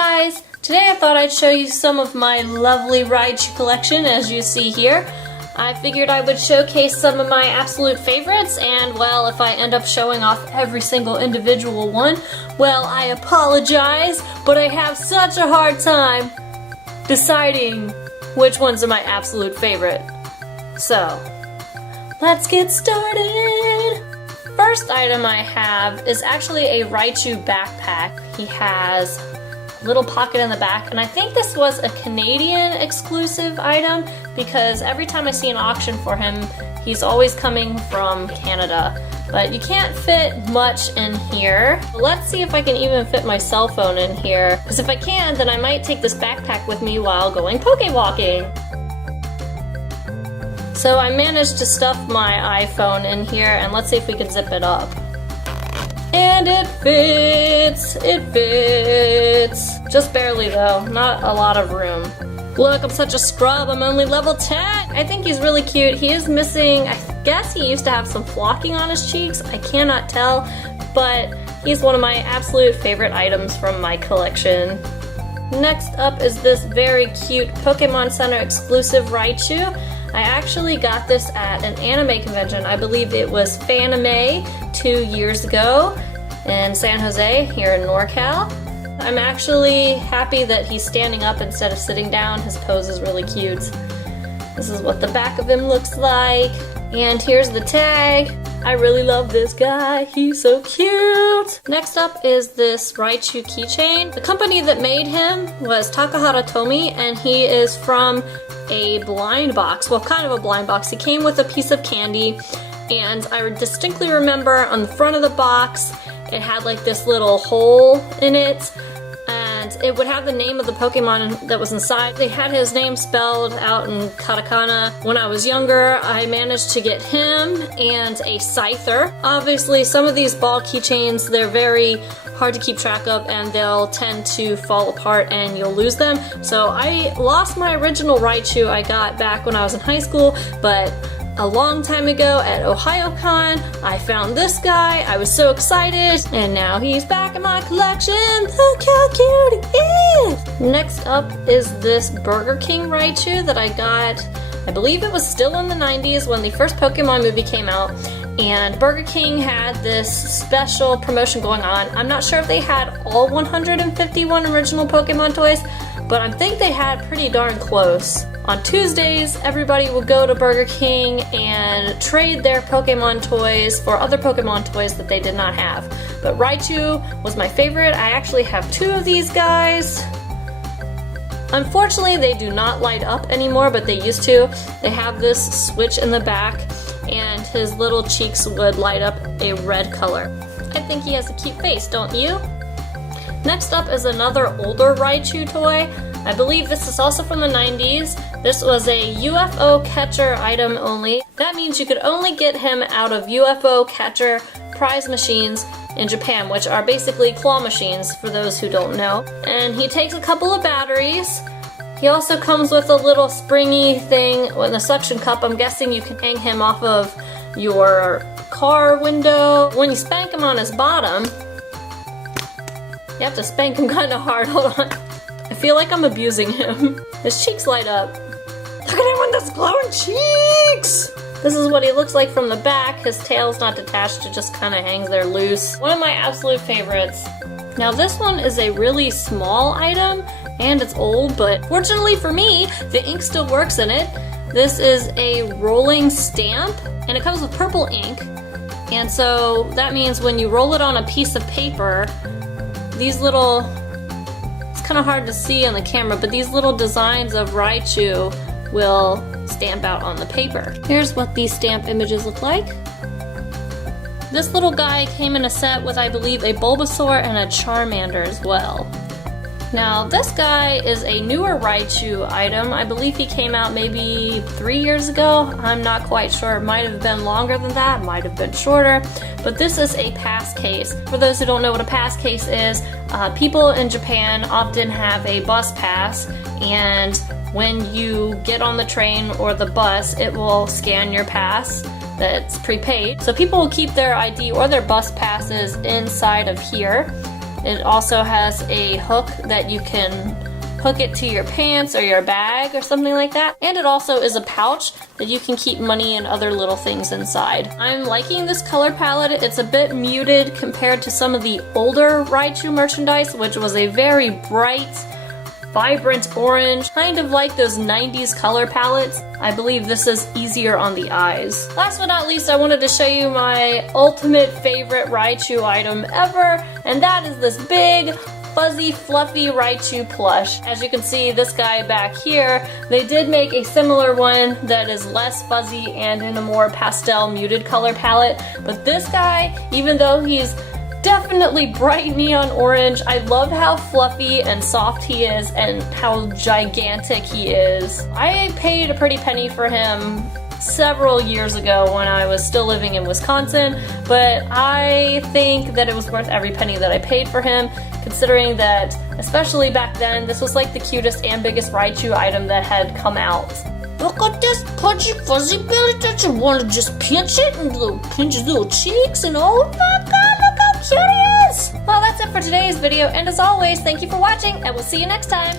guys! Today I thought I'd show you some of my lovely Raichu collection, as you see here. I figured I would showcase some of my absolute favorites, and well, if I end up showing off every single individual one, well, I apologize, but I have such a hard time deciding which ones are my absolute favorite. So, let's get started! First item I have is actually a Raichu backpack. He has a little pocket in the back, and I think this was a Canadian exclusive item because every time I see an auction for him, he's always coming from Canada. But you can't fit much in here. Let's see if I can even fit my cell phone in here, because if I can, then I might take this backpack with me while going poke walking. So I managed to stuff my iPhone in here, and let's see if we can zip it up. And it fits! It fits! Just barely though, not a lot of room. Look, I'm such a scrub, I'm only level 10! I think he's really cute. He is missing, I guess he used to have some flocking on his cheeks, I cannot tell, but he's one of my absolute favorite items from my collection. Next up is this very cute Pokemon Center exclusive Raichu. I actually got this at an anime convention. I believe it was Fanime 2 years ago in San Jose, here in NorCal. I'm actually happy that he's standing up instead of sitting down. His pose is really cute. This is what the back of him looks like. And here's the tag. I really love this guy, he's so cute! Next up is this Raichu keychain. The company that made him was Takahara Tomy, and he is from a blind box. Well, kind of a blind box. He came with a piece of candy, and I distinctly remember on the front of the box, it had like this little hole in it, and it would have the name of the Pokemon that was inside. They had his name spelled out in katakana. When I was younger, I managed to get him and a Scyther. Obviously, some of these ball keychains, they're very hard to keep track of, and they'll tend to fall apart and you'll lose them. So I lost my original Raichu I got back when I was in high school, but a long time ago at OhioCon, I found this guy. I was so excited, and now he's back in my collection. Look how cute he is! Next up is this Burger King Raichu that I got, I believe it was still in the 90s when the first Pokemon movie came out, and Burger King had this special promotion going on. I'm not sure if they had all 151 original Pokemon toys, but I think they had pretty darn close. On Tuesdays, everybody would go to Burger King and trade their Pokemon toys for other Pokemon toys that they did not have. But Raichu was my favorite. I actually have 2 of these guys. Unfortunately, they do not light up anymore, but they used to. They have this switch in the back, and his little cheeks would light up a red color. I think he has a cute face, don't you? Next up is another older Raichu toy. I believe this is also from the 90s. This was a UFO catcher item only. That means you could only get him out of UFO catcher prize machines in Japan, which are basically claw machines for those who don't know. And he takes a couple of batteries. He also comes with a little springy thing with a suction cup. I'm guessing you can hang him off of your car window. When you spank him on his bottom, you have to spank him kind of hard. Hold on. I feel like I'm abusing him. His cheeks light up. Look at him with those glowing cheeks! This is what he looks like from the back. His tail's not detached, it just kind of hangs there loose. One of my absolute favorites. Now this one is a really small item, and it's old, but fortunately for me, the ink still works in it. This is a rolling stamp, and it comes with purple ink. And so that means when you roll it on a piece of paper, these little, it's kind of hard to see on the camera, but these little designs of Raichu will stamp out on the paper. Here's what these stamp images look like. This little guy came in a set with, I believe, a Bulbasaur and a Charmander as well. Now this guy is a newer Raichu item. I believe he came out maybe 3 years ago. I'm not quite sure. It might have been longer than that, might have been shorter. But this is a pass case. For those who don't know what a pass case is, people in Japan often have a bus pass, and when you get on the train or the bus, it will scan your pass that's prepaid. So people will keep their ID or their bus passes inside of here. It also has a hook that you can hook it to your pants or your bag or something like that. And it also is a pouch that you can keep money and other little things inside. I'm liking this color palette. It's a bit muted compared to some of the older Raichu merchandise, which was a very bright, vibrant orange, kind of like those 90s color palettes. I believe this is easier on the eyes. Last but not least, I wanted to show you my ultimate favorite Raichu item ever, and that is this big, fuzzy, fluffy Raichu plush. As you can see, this guy back here, they did make a similar one that is less fuzzy and in a more pastel muted color palette, but this guy, even though he's definitely bright neon orange, I love how fluffy and soft he is and how gigantic he is. I paid a pretty penny for him several years ago when I was still living in Wisconsin, but I think that it was worth every penny that I paid for him, considering that, especially back then, this was like the cutest and biggest Raichu item that had come out. Look at this pudgy fuzzy belly. Don't you want to just pinch it and pinch his little cheeks and oh my god, look how cute he is! Well, that's it for today's video, and as always, thank you for watching, and we'll see you next time.